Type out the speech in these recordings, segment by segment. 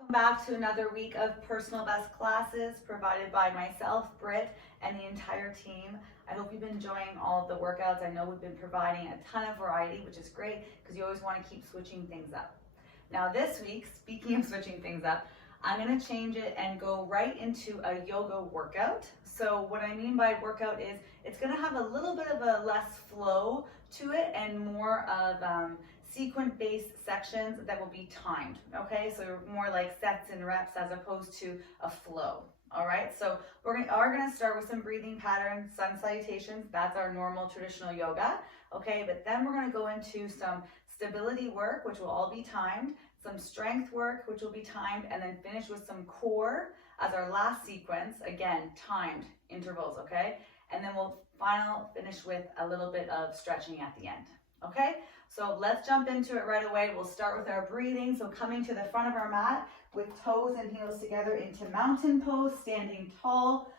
Welcome back to another week of personal best classes provided by myself, Britt, and the entire team. I hope you've been enjoying all of the workouts. I know we've been providing a ton of variety, which is great because you always want to keep switching things up. Now this week, speaking of switching things up, I'm going to change it and go right into a yoga workout. So what I mean by workout is it's going to have a little bit of a less flow to it and more of sequence-based sections that will be timed, okay? So more like sets and reps as opposed to a flow, all right? So we are gonna start with some breathing patterns, sun salutations. That's our normal traditional yoga, okay? But then we're gonna go into some stability work, which will all be timed, some strength work, which will be timed, and then finish with some core as our last sequence, again, timed intervals, okay? And then we'll finish with a little bit of stretching at the end, okay? So let's jump into it right away. We'll start with our breathing. So coming to the front of our mat with toes and heels together into mountain pose, standing tall,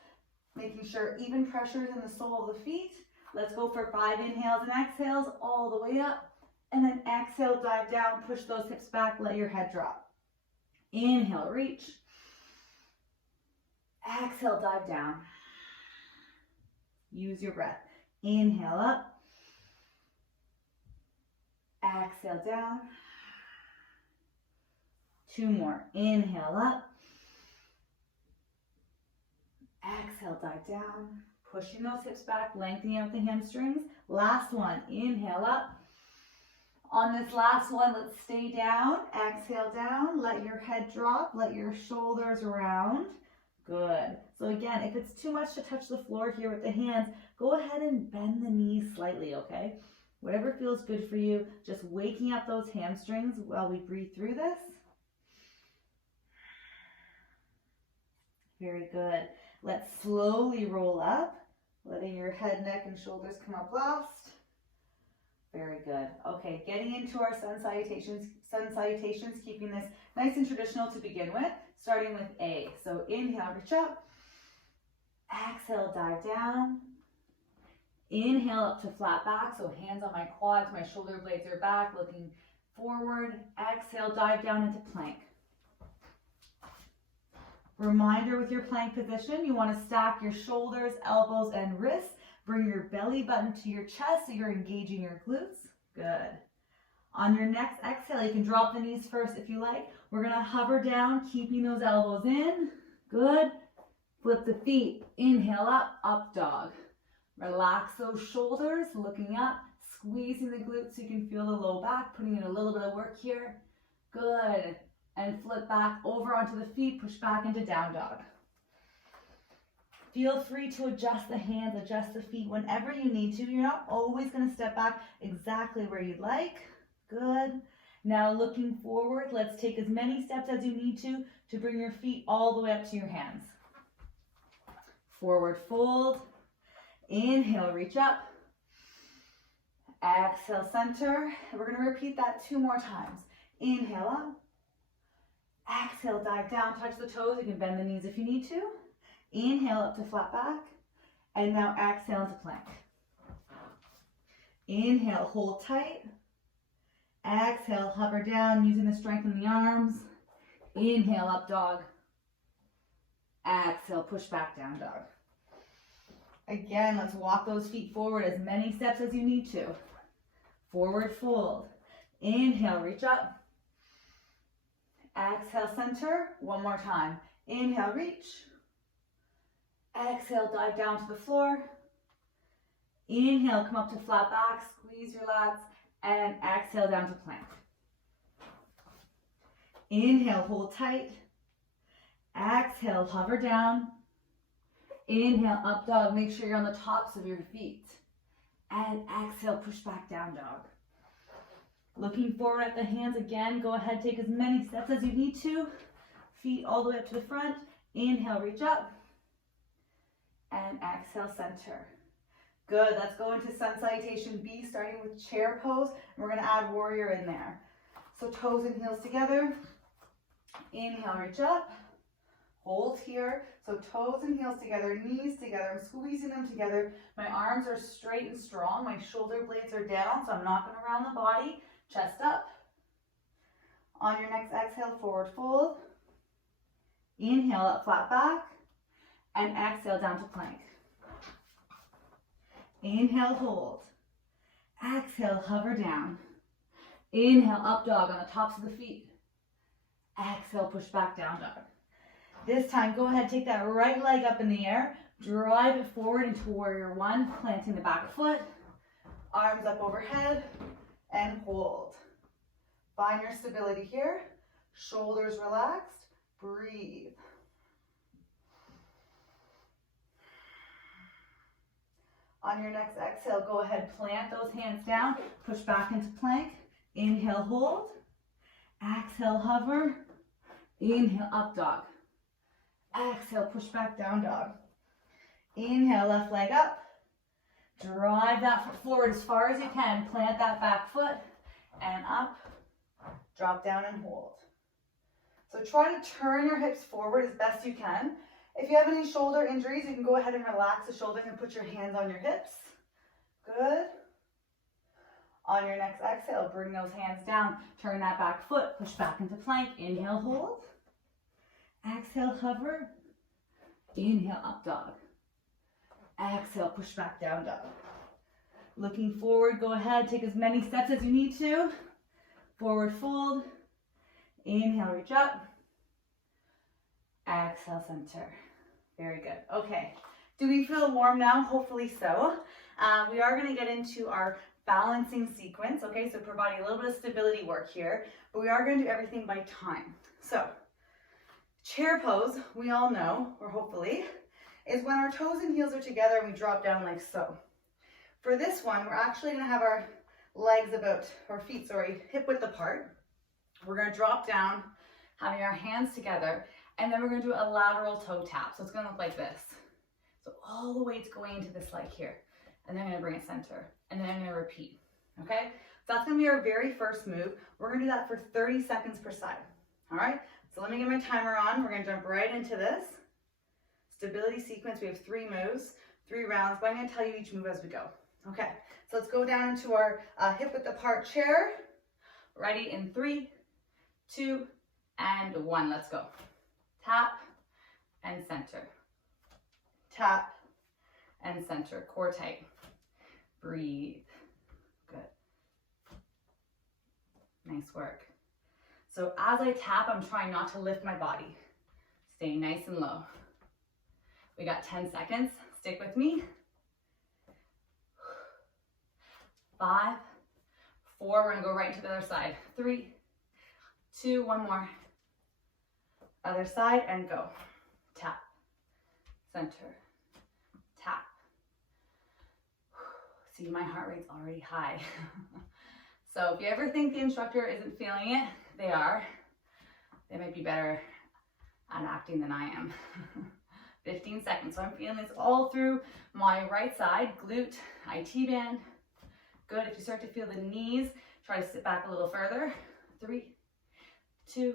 making sure even pressure is in the sole of the feet. Let's go for 5 inhales and exhales all the way up. And then exhale, dive down, push those hips back, let your head drop. Inhale, reach. Exhale, dive down. Use your breath. Inhale up. Exhale down. 2 more. Inhale up. Exhale, dive down. Pushing those hips back, lengthening out the hamstrings. Last one. Inhale up. On this last one, let's stay down. Exhale down. Let your head drop. Let your shoulders round. Good. So again, if it's too much to touch the floor here with the hands, go ahead and bend the knees slightly, okay? Whatever feels good for you, just waking up those hamstrings while we breathe through this. Very good. Let's slowly roll up, letting your head, neck, and shoulders come up last. Very good. Okay, getting into our sun salutations, keeping this nice and traditional to begin with, starting with A. So inhale, reach up. Exhale, dive down. Inhale up to flat back, so hands on my quads, my shoulder blades are back, looking forward. Exhale, dive down into plank. Reminder with your plank position, you want to stack your shoulders, elbows, and wrists. Bring your belly button to your chest so you're engaging your glutes. Good. On your next exhale, you can drop the knees first if you like. We're going to hover down, keeping those elbows in. Good. Flip the feet. Inhale up, up dog. Relax those shoulders, looking up, squeezing the glutes so you can feel the low back, putting in a little bit of work here. Good. And flip back over onto the feet, push back into down dog. Feel free to adjust the hands, adjust the feet whenever you need to. You're not always going to step back exactly where you'd like. Good. Now looking forward, let's take as many steps as you need to bring your feet all the way up to your hands. Forward fold. Inhale, reach up. Exhale, center. We're going to repeat that 2 more times. Inhale up. Exhale, dive down, touch the toes. You can bend the knees if you need to. Inhale up to flat back. And now exhale into plank. Inhale, hold tight. Exhale, hover down using the strength in the arms. Inhale, up dog. Exhale, push back, down dog. Again, let's walk those feet forward as many steps as you need to. Forward fold. Inhale, reach up. Exhale, center. 1 more time. Inhale, reach. Exhale, dive down to the floor. Inhale, come up to flat back, squeeze your lats, and exhale down to plank. Inhale, hold tight. Exhale, hover down. Inhale, up dog. Make sure you're on the tops of your feet. And exhale, push back, down dog. Looking forward at the hands again. Go ahead, take as many steps as you need to. Feet all the way up to the front. Inhale, reach up. And exhale, center. Good. Let's go into sun salutation B, starting with chair pose. And we're going to add warrior in there. So toes and heels together. Inhale, reach up. Hold here. So toes and heels together, knees together. I'm squeezing them together. My arms are straight and strong. My shoulder blades are down, so I'm not going to round the body. Chest up. On your next exhale, forward fold. Inhale up, flat back, and exhale down to plank. Inhale, hold. Exhale, hover down. Inhale, up dog on the tops of the feet. Exhale, push back, down dog. This time, go ahead, take that right leg up in the air, drive it forward into warrior one, planting the back foot, arms up overhead, and hold. Find your stability here, shoulders relaxed, breathe. On your next exhale, go ahead, plant those hands down, push back into plank, inhale, hold, exhale, hover, inhale, up dog, exhale, push back, down dog, inhale, left leg up, drive that foot forward as far as you can, plant that back foot, and up, drop down and hold. So try to turn your hips forward as best you can. If you have any shoulder injuries, you can go ahead and relax the shoulders and put your hands on your hips. Good. On your next exhale, bring those hands down, turn that back foot, push back into plank, inhale, hold. Exhale, hover. Inhale, up dog. Exhale, push back, down dog. Looking forward, go ahead, take as many steps as you need to. Forward fold. Inhale, reach up. Exhale, center. Very good. Okay. Do we feel warm now? Hopefully so. We are going to get into our balancing sequence. Okay, so providing a little bit of stability work here, but we are going to do everything by time. So, chair pose, we all know, or hopefully, is when our toes and heels are together and we drop down like so. For this one, we're actually going to have our legs about, or feet, sorry, hip width apart. We're going to drop down, having our hands together, and then we're going to do a lateral toe tap. So it's going to look like this. So all the weight's going into this leg here. And then I'm going to bring it center. And then I'm going to repeat. Okay? So that's going to be our very first move. We're going to do that for 30 seconds per side. All right? So let me get my timer on. We're going to jump right into this. Stability sequence. We have 3 moves, 3 rounds, but I'm going to tell you each move as we go. Okay? So let's go down into our hip width apart chair. Ready in 3, 2, and 1. Let's go. Tap and center. Tap and center. Core tight. Breathe. Good. Nice work. So as I tap, I'm trying not to lift my body. Stay nice and low. We got 10 seconds. Stick with me. 5, 4. We're going to go right to the other side. 3, 2, 1 more. Other side and go. Tap. Center. Tap. See, my heart rate's already high. So if you ever think the instructor isn't feeling it, they are. They might be better at acting than I am. 15 seconds. So I'm feeling this all through my right side, glute, IT band. Good. If you start to feel the knees, try to sit back a little further. 3, 2,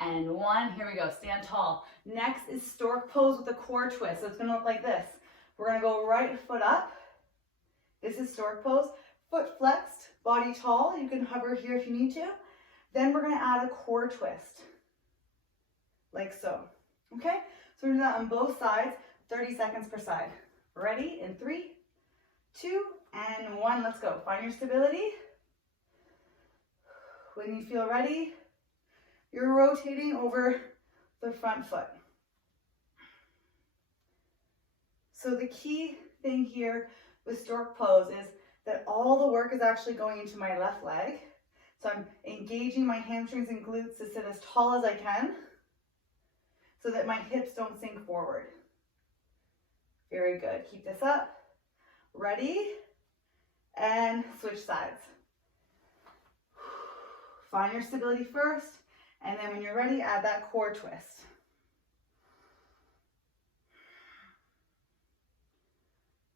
and 1. Here we go. Stand tall. Next is stork pose with a core twist. So it's going to look like this. We're going to go right foot up. This is stork pose. Foot flexed, body tall. You can hover here if you need to. Then we're going to add a core twist. Like so. Okay? So we're going to do that on both sides. 30 seconds per side. Ready? In 3, 2, and 1. Let's go. Find your stability. When you feel ready, you're rotating over the front foot. So the key thing here with stork pose is that all the work is actually going into my left leg. So I'm engaging my hamstrings and glutes to sit as tall as I can so that my hips don't sink forward. Very good. Keep this up. Ready? And switch sides. Find your stability first. And then when you're ready, add that core twist.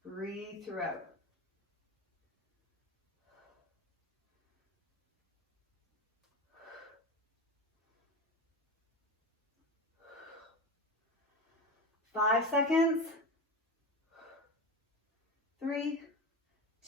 Breathe throughout. Five seconds. 3,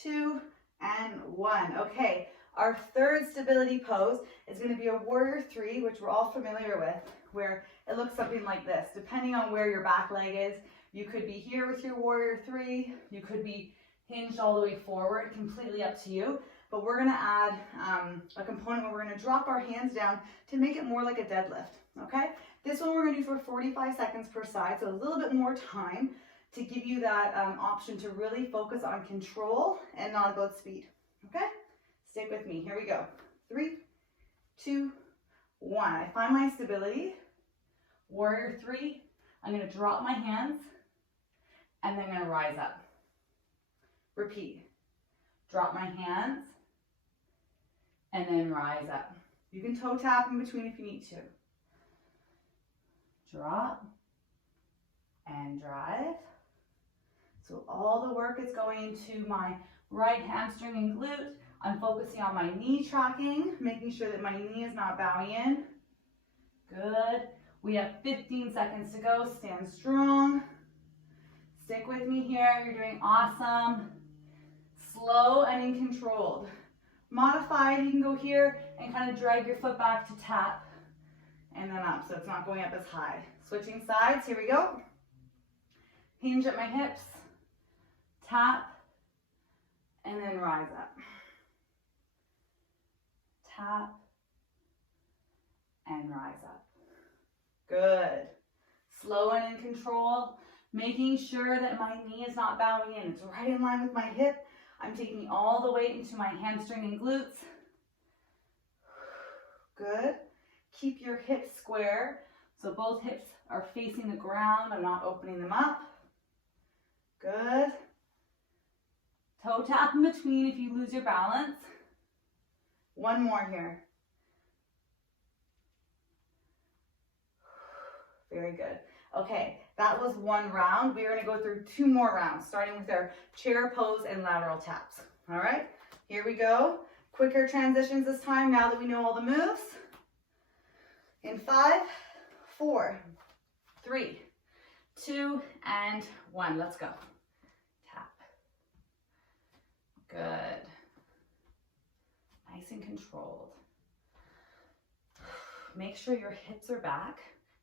2, and 1. Okay, Our third stability pose is going to be a warrior three, which we're all familiar with, where it looks something like this. Depending on where your back leg is, you could be here with your warrior three, you could be hinged all the way forward, completely up to you. But we're going to add a component where we're going to drop our hands down to make it more like a deadlift, okay? This one we're going to do for 45 seconds per side, so a little bit more time to give you that option to really focus on control and not about speed, okay? Stick with me. Here we go. 3, 2, 1. I find my stability. Warrior three. I'm going to drop my hands and then I'm going to rise up. Repeat. Drop my hands and then rise up. You can toe tap in between if you need to. Drop and drive. So all the work is going into my right hamstring and glute. I'm focusing on my knee tracking, making sure that my knee is not bowing in. Good. We have 15 seconds to go. Stand strong. Stick with me here. You're doing awesome. Slow and in controlled. Modified, you can go here and kind of drag your foot back to tap and then up, so it's not going up as high. Switching sides, here we go. Hinge at my hips, tap, and then rise up. Tap, and rise up. Good. Slow and in control, making sure that my knee is not bowing in. It's right in line with my hip. I'm taking all the weight into my hamstring and glutes. Good. Keep your hips square, so both hips are facing the ground. I'm not opening them up. Good. Toe tap in between if you lose your balance. One more here. Very good. Okay, that was one round. We're going to go through 2 more rounds, starting with our chair pose and lateral taps. All right, here we go. Quicker transitions this time now that we know all the moves. In 5, 4, 3, 2, and 1. Let's go. Tap. Good. Nice and controlled. Make sure your hips are back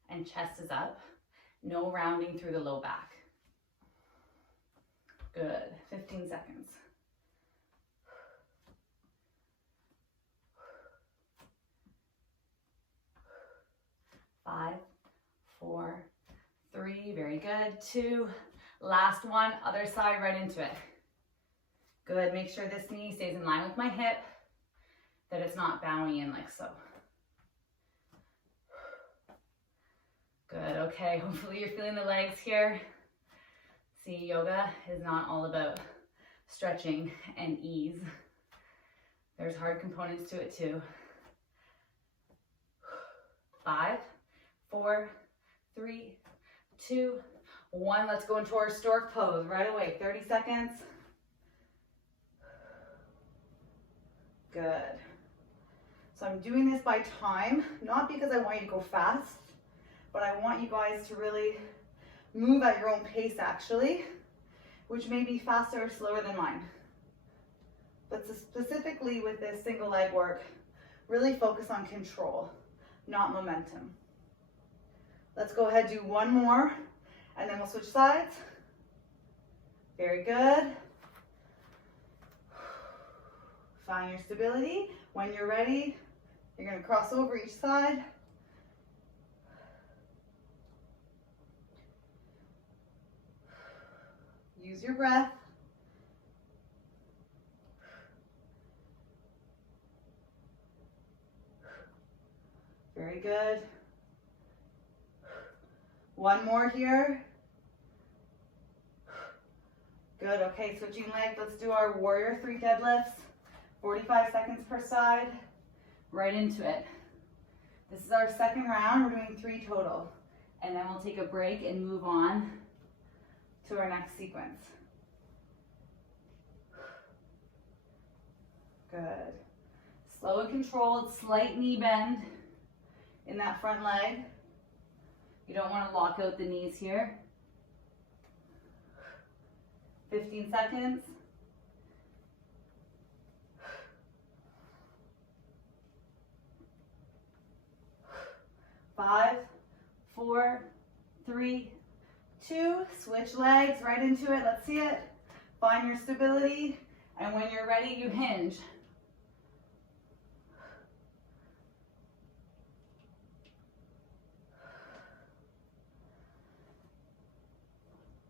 and chest is up. No rounding through the low back. Good. 15 seconds. Five, 4, 3, very good. 2, last one, other side, right into it. Good. Make sure this knee stays in line with my hip, that it's not bowing in like so. Good, okay, hopefully you're feeling the legs here. See, yoga is not all about stretching and ease. There's hard components to it too. 5, 4, 3, 2, 1. Let's go into our stork pose right away. 30 seconds. Good. So I'm doing this by time, not because I want you to go fast, but I want you guys to really move at your own pace actually, which may be faster or slower than mine. But specifically with this single leg work, really focus on control, not momentum. Let's go ahead and do one more, and then we'll switch sides. Very good. Find your stability. When you're ready, you're going to cross over each side. Use your breath. Very good. One more here. Good, okay, switching legs. Let's do our warrior 3 deadlifts. 45 seconds per side. Right into it. This is our second round. We're doing 3 total. And then we'll take a break and move on to our next sequence. Good. Slow and controlled, slight knee bend in that front leg. You don't want to lock out the knees here. 15 seconds. 5, 4, 3, 2. Switch legs right into it. Let's see it. Find your stability. And when you're ready, you hinge.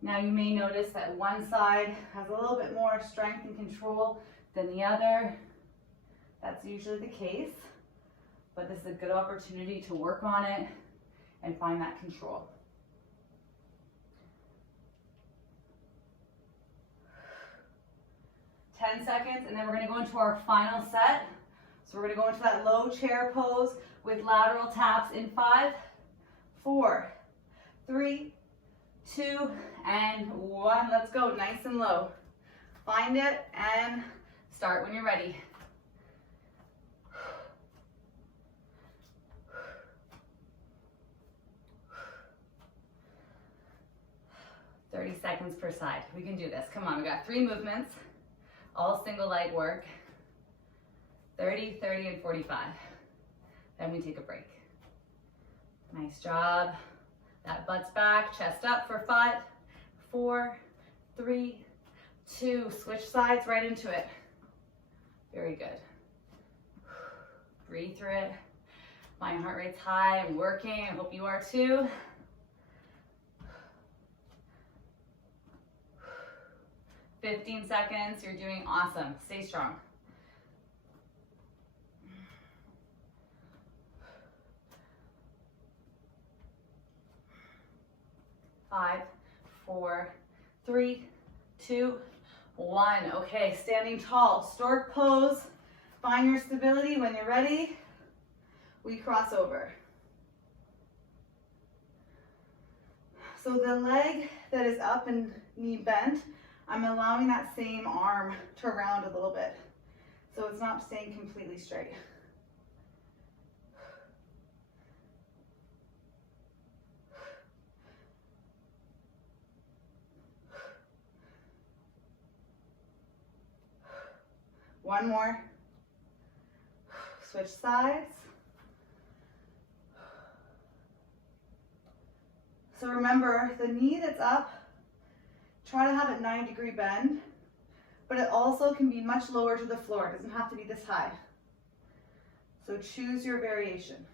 Now you may notice that one side has a little bit more strength and control than the other. That's usually the case, but this is a good opportunity to work on it and find that control. Ten seconds, and then we're gonna go into our final set. So we're gonna go into that low chair pose with lateral taps in 5, 4, 3, 2, and 1. Let's go, nice and low. Find it and start when you're ready. "30 seconds per side. We can do this. Come on, we got 3 movements, all single leg work. 30, 30, and 45. Then we take a break. Nice job. That butt's back, chest up for 5, 4, 3, 2. Switch sides right into it. Very good. Breathe through it. My heart rate's high, I'm working, I hope you are too. 15 seconds, you're doing awesome. Stay strong. 5, 4, 3, 2, 1. Okay, standing tall, stork pose. Find your stability. When you're ready, we cross over. So the leg that is up and knee bent, I'm allowing that same arm to round a little bit. So it's not staying completely straight. One more. Switch sides. So remember, the knee that's up, try to have it 90-degree bend, but it also can be much lower to the floor. It doesn't have to be this high. So choose your variation.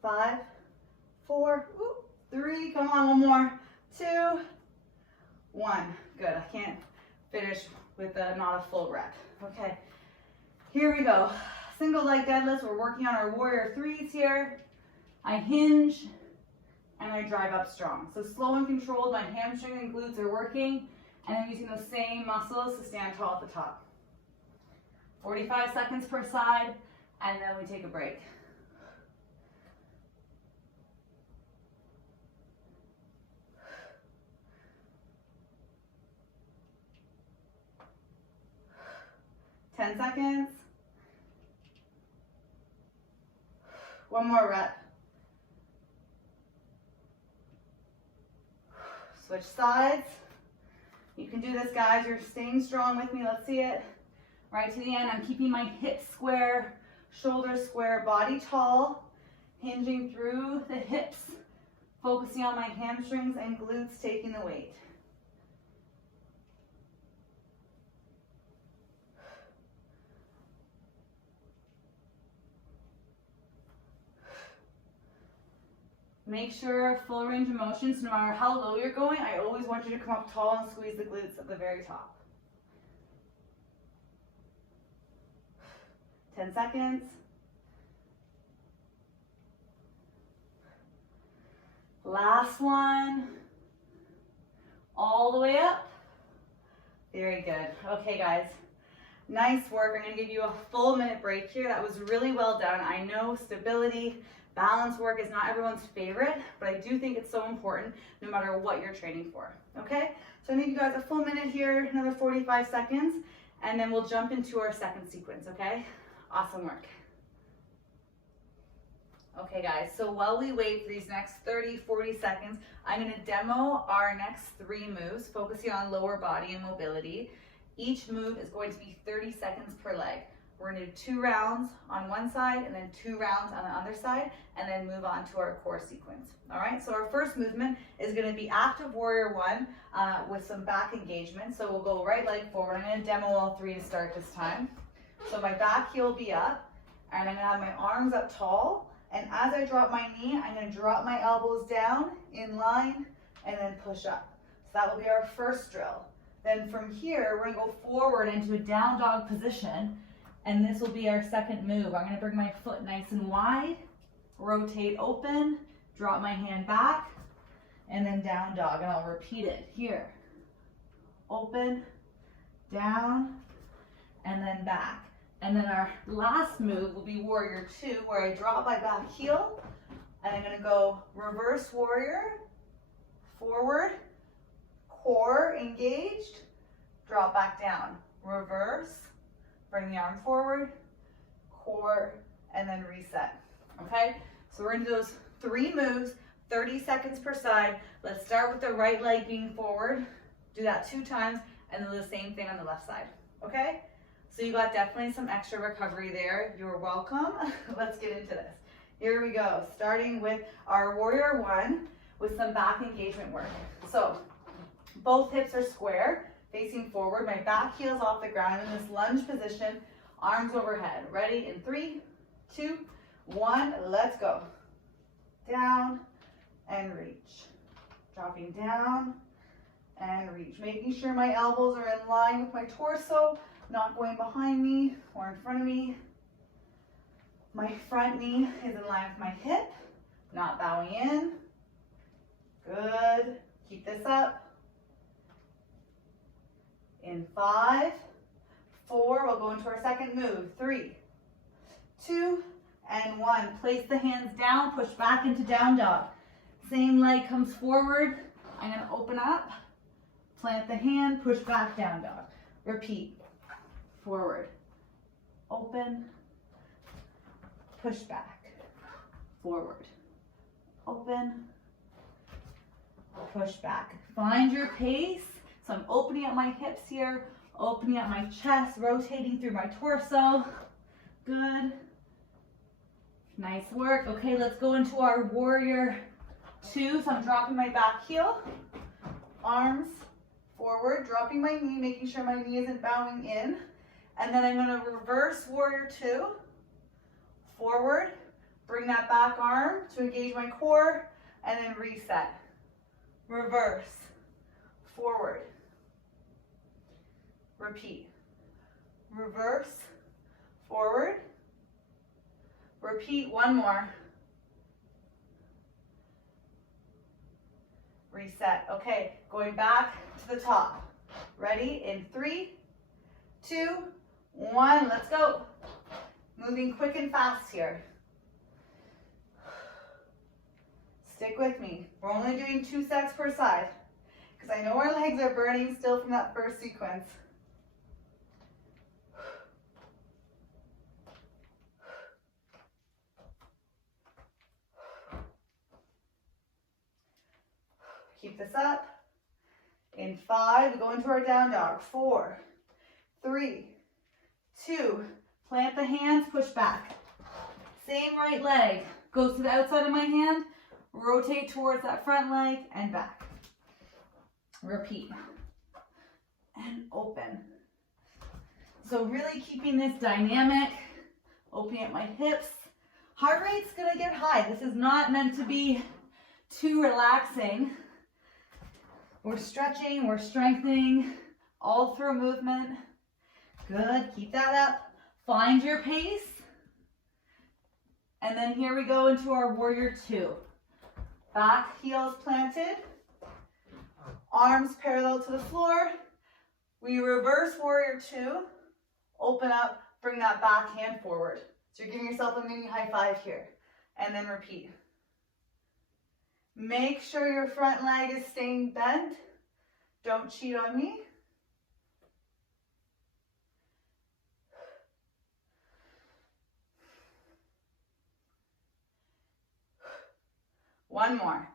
Five, 4, 3, come on, one more, 2, 1. Good, I can't finish with not a full rep. Okay, here we go. Single leg deadlifts, we're working on our warrior 3s here. I hinge and I drive up strong. So slow and controlled, my hamstring and glutes are working, and I'm using those same muscles to stand tall at the top. 45 seconds per side, and then we take a break. Ten seconds. One more rep. Switch sides. You can do this, guys. You're staying strong with me. Let's see it. Right to the end. I'm keeping my hips square, shoulders square, body tall, hinging through the hips, focusing on my hamstrings and glutes, taking the weight. Make sure full range of motion, so no matter how low you're going, I always want you to come up tall and squeeze the glutes at the very top. 10 seconds. Last one. All the way up. Very good. Okay, guys. Nice work. I'm going to give you a full minute break here. That was really well done. I know stability, balance work is not everyone's favorite, but I do think it's so important no matter what you're training for, okay? So I give you guys a full minute here, another 45 seconds, and then we'll jump into our second sequence, okay? Awesome work. Okay guys, so while we wait for these next 30, 40 seconds, I'm gonna demo our next 3 moves, focusing on lower body and mobility. Each move is going to be 30 seconds per leg. We're gonna do 2 rounds on one side and then 2 rounds on the other side, and then move on to our core sequence. All right, so our first movement is gonna be active warrior 1 with some back engagement. So we'll go right leg forward. I'm gonna demo all 3 to start this time. So my back heel will be up, and I'm gonna have my arms up tall, and as I drop my knee, I'm gonna drop my elbows down in line and then push up. So that will be our first drill. Then from here, we're gonna go forward into a down dog position, and this will be our second move. I'm gonna bring my foot nice and wide, rotate open, drop my hand back, and then down dog, and I'll repeat it here. Open, down, and then back. And then our last move will be warrior 2, where I drop my back heel, and I'm gonna go reverse warrior, forward, core engaged, drop back down, reverse, bring the arm forward, core, and then reset. Okay, so we're gonna do those 3 moves, 30 seconds per side. Let's start with the right leg being forward. Do that 2 times, and then the same thing on the left side. Okay, so you got definitely some extra recovery there. You're welcome. Let's get into this. Here we go, starting with our warrior 1 with some back engagement work. So both hips are square, facing forward. My back heel's off the ground in this lunge position, arms overhead. Ready in 3, 2, 1, let's go. Down and reach. Dropping down and reach. Making sure my elbows are in line with my torso, not going behind me or in front of me. My front knee is in line with my hip, not bowing in. Good. Keep this up. In 5, 4, we'll go into our second move. 3, 2, and 1. Place the hands down, push back into down dog. Same leg comes forward. I'm gonna open up, plant the hand, push back down dog. Repeat. Forward, open, push back, forward, open, push back. Find your pace. So I'm opening up my hips here, opening up my chest, rotating through my torso. Good. Nice work. Okay, let's go into our warrior 2. So I'm dropping my back heel, arms forward, dropping my knee, making sure my knee isn't bowing in. And then I'm gonna reverse warrior 2, forward, bring that back arm to engage my core, and then reset. Reverse, forward, repeat. Reverse, forward, repeat. 1 more. Reset. Okay, going back to the top. Ready in 3, 2, 1, let's go. Moving quick and fast here. Stick with me. We're only doing 2 sets per side because I know our legs are burning still from that first sequence. Keep this up. In 5, we go into our down dog. 4, 3, 2, plant the hands, push back. Same right leg goes to the outside of my hand, rotate towards that front leg and back. Repeat. And open. So really keeping this dynamic, opening up my hips. Heart rate's gonna get high. This is not meant to be too relaxing. We're stretching, we're strengthening, all through movement. Good, keep that up. Find your pace. And then here we go into our warrior 2. Back heels planted, arms parallel to the floor. We reverse warrior 2, open up, bring that back hand forward. So you're giving yourself a mini high 5 here. And then repeat. Make sure your front leg is staying bent. Don't cheat on me. One more.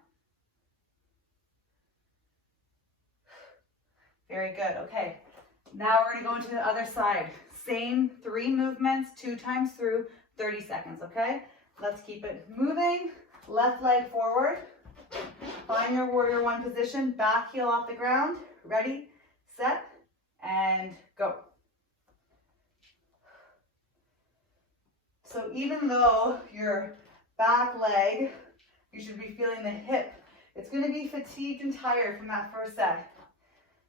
Very good. Okay. Now we're gonna go into the other side. Same 3 movements, 2 times through, 30 seconds, okay? Let's keep it moving. Left leg forward. Find your warrior 1 position, back heel off the ground. Ready, set, and go. So even though your back leg, you should be feeling the hip, it's gonna be fatigued and tired from that first set.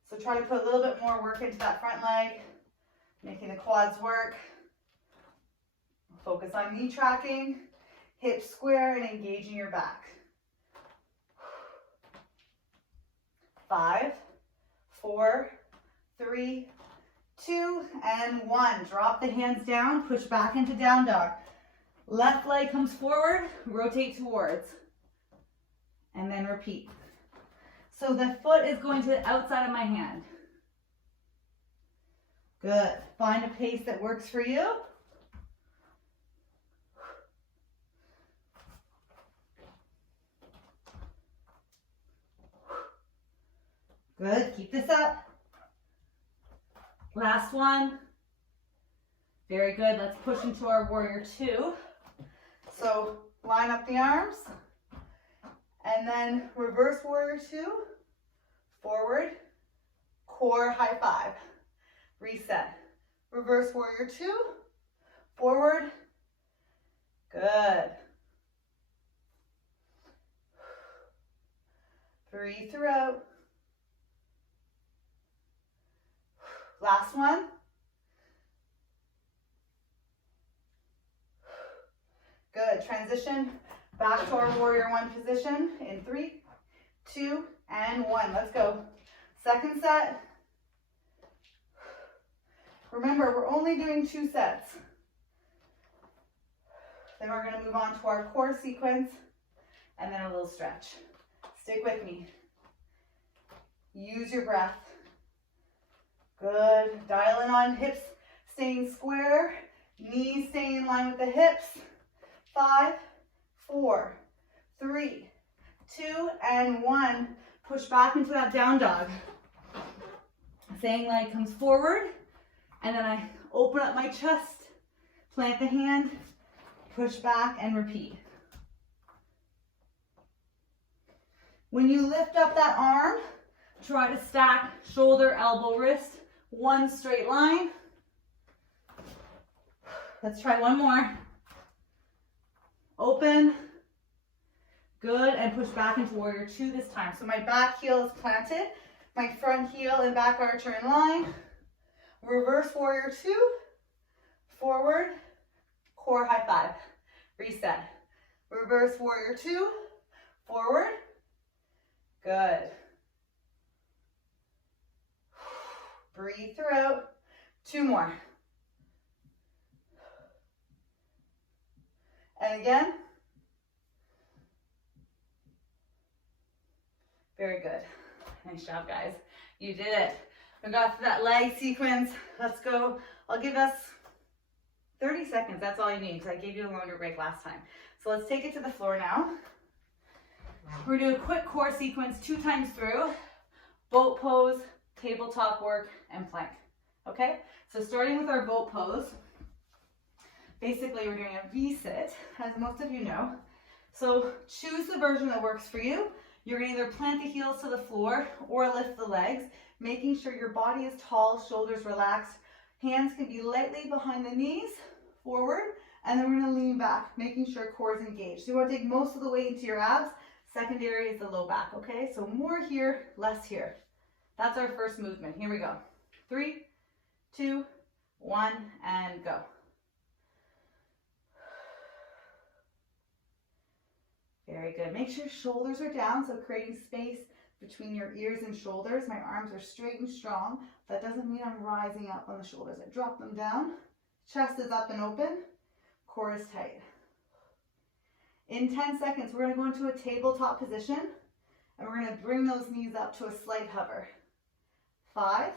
So try to put a little bit more work into that front leg, making the quads work. Focus on knee tracking, hips square, and engaging your back. 5, 4, 3, 2, and 1. Drop the hands down, push back into down dog. Left leg comes forward, rotate towards, and then repeat. So the foot is going to the outside of my hand. Good. Find a pace that works for you. Good. Keep this up. Last one. Very good. Let's push into our warrior 2. So line up the arms. And then reverse warrior 2. Forward. Core high 5. Reset. Reverse warrior 2. Forward. Good. Breathe throughout. Last one. Good. Transition back to our warrior 1 position in 3, 2, and 1. Let's go. Second set. Remember, we're only doing 2 sets. Then we're going to move on to our core sequence and then a little stretch. Stick with me. Use your breath. Good. Dial in on hips staying square, knees staying in line with the hips. 5, 4, 3, 2, and 1. Push back into that down dog. Same leg comes forward, and then I open up my chest, plant the hand, push back, and repeat. When you lift up that arm, try to stack shoulder, elbow, wrist, one straight line. Let's try one more. Open. Good, and push back into warrior 2 this time. So my back heel is planted, my front heel and back arch are in line. Reverse warrior 2, forward, core high 5. Reset. Reverse warrior 2, forward. Good. Breathe throughout. 2 more. And again. Very good. Nice job, guys. You did it. We got through that leg sequence. Let's go. I'll give us 30 seconds. That's all you need because I gave you a longer break last time. So let's take it to the floor now. We're going to do a quick core sequence 2 times through. Boat pose, tabletop work, and plank. Okay? So starting with our boat pose. Basically, we're doing a V-sit, as most of you know. So choose the version that works for you. You're going to either plant the heels to the floor or lift the legs, making sure your body is tall, shoulders relaxed. Hands can be lightly behind the knees, forward, and then we're going to lean back, making sure core is engaged. So you want to take most of the weight into your abs. Secondary is the low back, okay? So more here, less here. That's our first movement. Here we go. 3, 2, 1, and go. Very good. Make sure shoulders are down, so creating space between your ears and shoulders. My arms are straight and strong. That doesn't mean I'm rising up on the shoulders. I drop them down. Chest is up and open. Core is tight. In 10 seconds, we're going to go into a tabletop position, and we're going to bring those knees up to a slight hover. 5,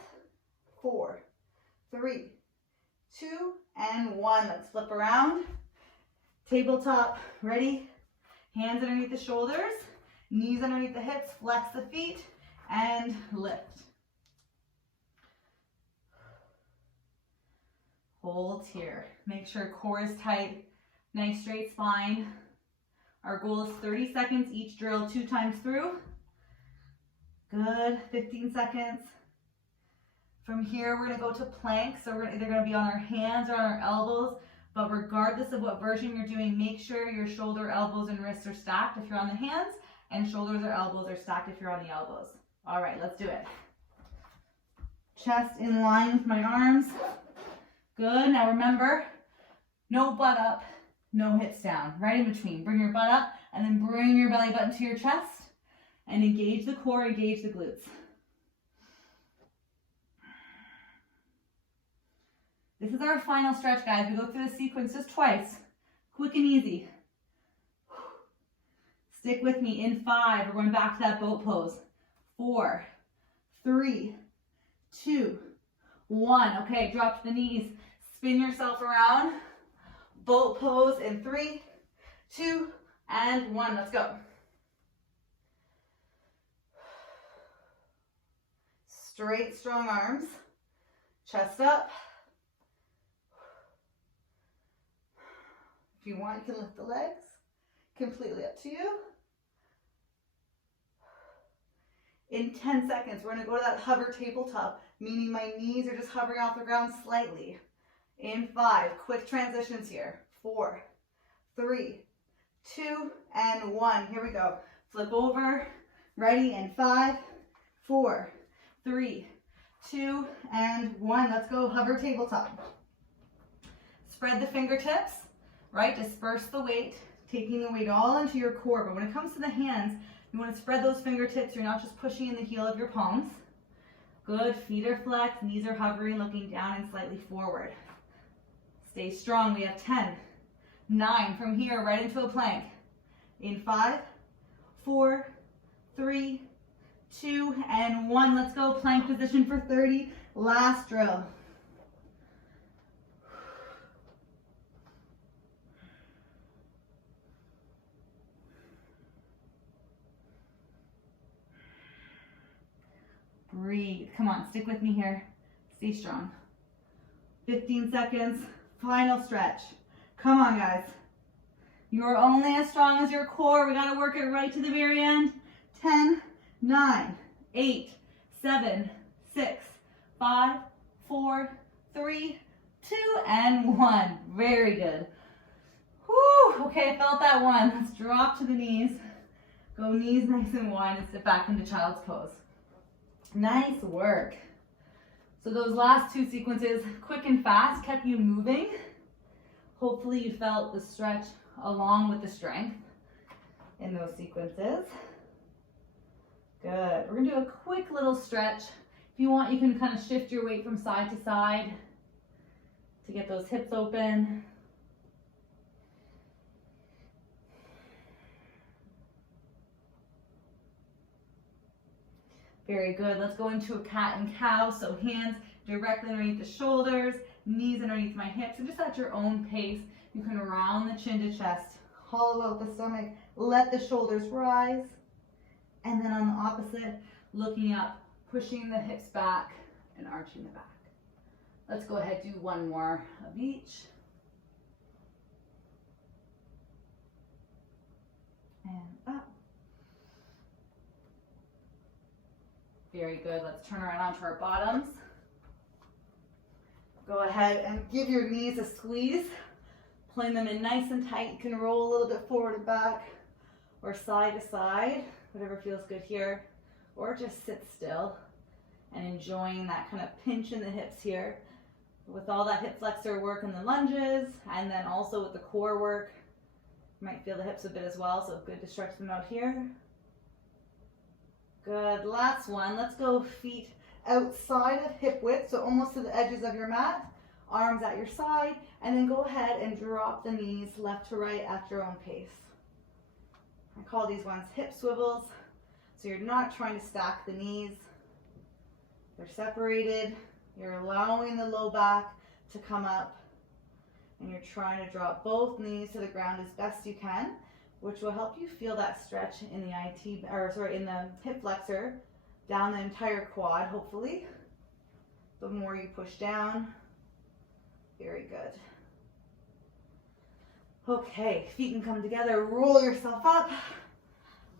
4, 3, 2, and 1. Let's flip around. Tabletop, ready? Hands underneath the shoulders, knees underneath the hips, flex the feet, and lift. hold here. Make sure core is tight, nice straight spine. Our goal is 30 seconds each drill, 2 times through. Good, 15 seconds. From here, we're gonna go to plank. So we're either gonna be on our hands or on our elbows, but regardless of what version you're doing, make sure your shoulder, elbows, and wrists are stacked if you're on the hands, and shoulders or elbows are stacked if you're on the elbows. All right, let's do it. Chest in line with my arms. Good, now remember, no butt up, no hips down, right in between. Bring your butt up and then bring your belly button to your chest and engage the core, engage the glutes. This is our final stretch, guys. We go through the sequence just twice, quick and easy. Stick with me. In 5, we're going back to that boat pose. 4, 3, 2, 1. Okay, drop to the knees. Spin yourself around. Boat pose in 3, 2, and 1. Let's go. Straight, strong arms. Chest up. If you want, you can lift the legs. Completely up to you. In 10 seconds, we're going to go to that hover tabletop, meaning my knees are just hovering off the ground slightly. In 5, quick transitions here. 4, 3, 2, and 1. Here we go. Flip over. Ready in 5, 4, 3, 2, and 1. Let's go hover tabletop. Spread the fingertips, right? Disperse the weight, taking the weight all into your core. But when it comes to the hands, you want to spread those fingertips. You're not just pushing in the heel of your palms. Good. Feet are flexed, knees are hovering, looking down and slightly forward. Stay strong. We have 10, 9. From here, right into a plank. In 5, 4, 3, 2, and 1. Let's go. Plank position for 30. Last drill. Breathe. Come on, stick with me here. Stay strong. 15 seconds. Final stretch. Come on, guys. You are only as strong as your core. We got to work it right to the very end. 10, 9, 8, 7, 6, 5, 4, 3, 2, and 1. Very good. Whew. Okay, felt that one. Let's drop to the knees. Go knees nice and wide and step back into child's pose. Nice work. So those last 2 sequences, quick and fast, kept you moving. Hopefully you felt the stretch along with the strength in those sequences. Good. We're gonna do a quick little stretch. If you want, you can kind of shift your weight from side to side to get those hips open. Very good. Let's go into a cat and cow. So hands directly underneath the shoulders, knees underneath my hips, and just at your own pace. You can round the chin to chest, hollow out the stomach, let the shoulders rise. And then on the opposite, looking up, pushing the hips back and arching the back. Let's go ahead, do one more of each. And up. Very good. Let's turn around onto our bottoms. Go ahead and give your knees a squeeze. Pulling them in nice and tight. You can roll a little bit forward and back or side to side, whatever feels good here. Or just sit still and enjoying that kind of pinch in the hips here. With all that hip flexor work in the lunges, and then also with the core work, you might feel the hips a bit as well, so good to stretch them out here. Good, last one. Let's go feet outside of hip width, so almost to the edges of your mat, arms at your side, and then go ahead and drop the knees left to right at your own pace. I call these ones hip swivels, so you're not trying to stack the knees. They're separated. You're allowing the low back to come up, and you're trying to drop both knees to the ground as best you can, which will help you feel that stretch in the in the hip flexor down the entire quad, hopefully. The more you push down. Very good. Okay, feet can come together, roll yourself up.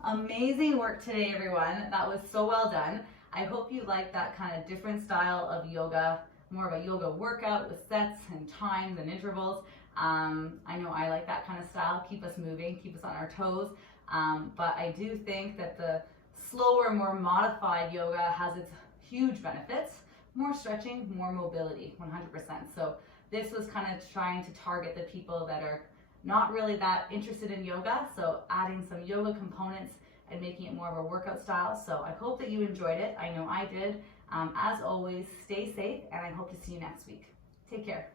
Amazing work today, everyone. That was so well done. I hope you like that kind of different style of yoga, more of a yoga workout with sets and times and intervals. I know I like that kind of style, keep us moving, keep us on our toes. But I do think that the slower, more modified yoga has its huge benefits. More stretching, more mobility, 100%. So this was kind of trying to target the people that are not really that interested in yoga. So adding some yoga components and making it more of a workout style. So I hope that you enjoyed it. I know I did. As always, stay safe, and I hope to see you next week. Take care.